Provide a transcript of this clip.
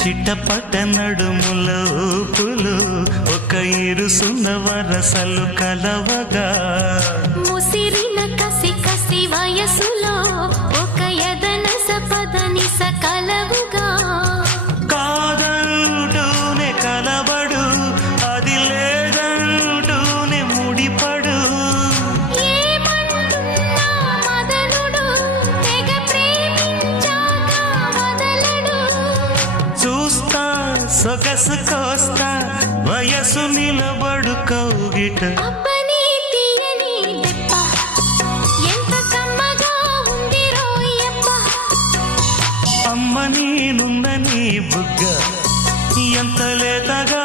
చిట్టపట్ట నడుముల ఊపులు ఒక ఇరుసున్న వరసలు కలవగా ముసిరిన కసి కసి వయసులో ఒక యదన సపదని సకలవుగా కాదంటూనే కలబడు అది లేదంటూనే ముడిపడు ఏమంటున్నా మదనుడు తెగ ప్రేమించాక వదలడు చూస్తా సొగసు కోస్తా వయసు నిలబడు కౌగిట అబ్బని తీయని దెబ్బ ఎంత కమ్మగా ఉంది రోయప్ప అమ్మ నేనున్న నీ బుగ్గ ఎంత లేతగా